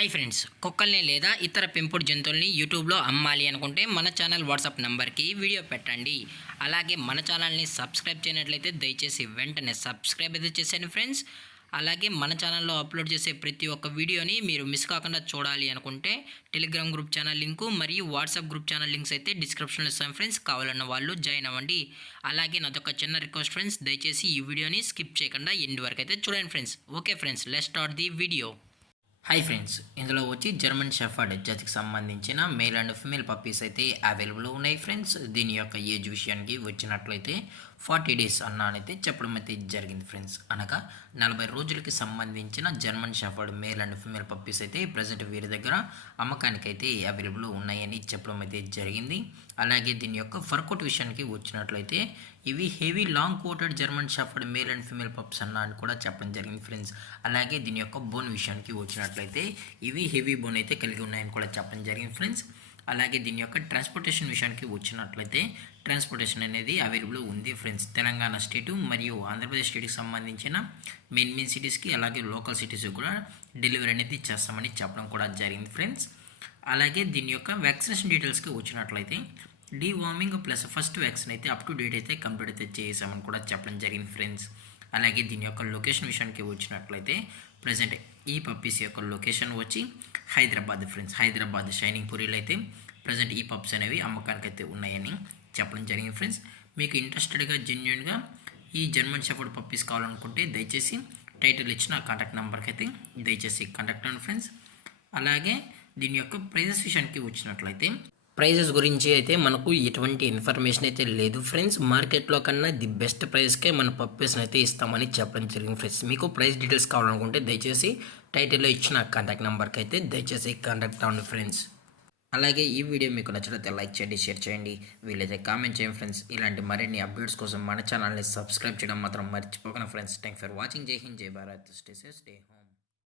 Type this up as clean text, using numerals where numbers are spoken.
Hi friends, కుక్కల్ని లేదా ఇతర పెంపుడు జంతువుల్ని యూట్యూబ్లో అమ్మాలి అనుకుంటే మన ఛానల్ వాట్సాప్ నెంబర్కి వీడియో పెట్టండి. అలాగే మన ఛానల్ని సబ్స్క్రైబ్ చేయనట్లయితే దయచేసి వెంటనే సబ్స్క్రైబ్ అయితే చేసేయండి ఫ్రెండ్స్. అలాగే మన ఛానల్లో అప్లోడ్ చేసే ప్రతి ఒక్క వీడియోని మీరు మిస్ కాకుండా చూడాలి అనుకుంటే టెలిగ్రామ్ గ్రూప్ ఛానల్ లింకు మరియు వాట్సాప్ గ్రూప్ ఛానల్ లింక్స్ అయితే డిస్క్రిప్షన్లో ఇస్తాను ఫ్రెండ్స్. కావాలన్న వాళ్ళు జాయిన్ అవ్వండి. అలాగే నాదొక చిన్న రిక్వెస్ట్ ఫ్రెండ్స్, దయచేసి ఈ వీడియోని స్కిప్ చేయకుండా ఎండ్ వరకు అయితే చూడండి friends. Okay friends, let's start the video. Hi friends, ఇందులో వచ్చి జర్మన్ షెఫర్డ్ జాతికి సంబంధించిన మేల్ అండ్ ఫిమేల్ పప్పీస్ అయితే అవైలబుల్ ఉన్నాయి ఫ్రెండ్స్. దీని యొక్క ఏజ్ విషయానికి వచ్చినట్లయితే 40 days అన్నానైతే చెప్పడం అయితే జరిగింది ఫ్రెండ్స్. అనగా 40 రోజులకి సంబంధించిన German shepherd male and female puppies అయితే ప్రజెంట్ వీరి దగ్గర అమ్మకానికి అయితే అవైలబుల్ ఉన్నాయని చెప్పడం అయితే జరిగింది. అలాగే దీని యొక్క ఫర్ కోట్ విషయానికి వచ్చినట్లయితే ఇవి heavy long coated German shepherd male and female pups అన్న అని కూడా చెప్పడం జరిగింది ఫ్రెండ్స్. అలాగే దీని యొక్క బోన్ విషయానికి వచ్చినట్లయితే ఇవి హెవీ బోన్ అయితే కలిగి ఉన్నాయని కూడా చెప్పడం జరిగింది ఫ్రెండ్స్. అలాగే దీని యొక్క ట్రాన్స్పోర్టేషన్ విషయానికి వచ్చినట్లయితే ట్రాన్స్పోర్టేషన్ అనేది అవైలబుల్ ఉంది ఫ్రెండ్స్. తెలంగాణ స్టేటు మరియు ఆంధ్రప్రదేశ్ స్టేట్కి సంబంధించిన మెయిన్ సిటీస్కి అలాగే లోకల్ సిటీస్కి కూడా డెలివరీ అనేది చేస్తామని చెప్పడం కూడా జరిగింది ఫ్రెండ్స్. అలాగే దీని యొక్క వ్యాక్సినేషన్ డీటెయిల్స్కి వచ్చినట్లయితే డీవార్మింగ్ ప్లస్ ఫస్ట్ వ్యాక్సిన్ అయితే అప్ టు డేట్ అయితే కంప్లీట్ అయితే చేసామని కూడా చెప్పడం జరిగింది ఫ్రెండ్స్. అలాగే దీని యొక్క లొకేషన్ విషయానికి వచ్చినట్లయితే ప్రజెంట్ ఈ పప్పీస్ యొక్క లొకేషన్ వచ్చి హైదరాబాద్ ఫ్రెండ్స్. హైదరాబాద్ షైనింగ్ పూరిలో అయితే ప్రజెంట్ ఈ పప్స్ అనేవి అమ్మకానికి అయితే ఉన్నాయని చెప్పడం జరిగింది ఫ్రెండ్స్. మీకు ఇంట్రెస్టెడ్గా జెన్యున్గా ఈ జర్మన్ షెఫర్డ్ పప్పీస్ కావాలనుకుంటే దయచేసి టైటిల్ ఇచ్చిన కాంటాక్ట్ నెంబర్కి అయితే దయచేసి కాంటాక్ట్ అవ్వండి ఫ్రెండ్స్. అలాగే దీని యొక్క ప్రైజెస్ విషయానికి వచ్చినట్లయితే ప్రైజెస్ గురించి అయితే మనకు ఎటువంటి ఇన్ఫర్మేషన్ అయితే లేదు ఫ్రెండ్స్. మార్కెట్లో కన్నా ది బెస్ట్ ప్రైస్కే మన పప్పీస్ని అయితే ఇస్తామని చెప్పడం జరిగింది ఫ్రెండ్స్. మీకు ప్రైస్ డీటెయిల్స్ కావాలనుకుంటే దయచేసి టైటిల్లో ఇచ్చిన కాంటాక్ట్ నెంబర్కి అయితే దయచేసి కాంటాక్ట్ అవ్వండి ఫ్రెండ్స్. అలాగే ఈ వీడియో మీకు నచ్చినట్లయితే లైక్ చేయండి, షేర్ చేయండి, వీలైతే కామెంట్ చేయండి ఫ్రెండ్స్. ఇలాంటి మరిన్ని అప్డేట్స్ కోసం మన ఛానల్ని సబ్స్క్రైబ్ చేయడం మాత్రం మర్చిపోకండి ఫ్రెండ్స్. Thank for watching. జై హింద్, జై Bharat, stay safe, stay home.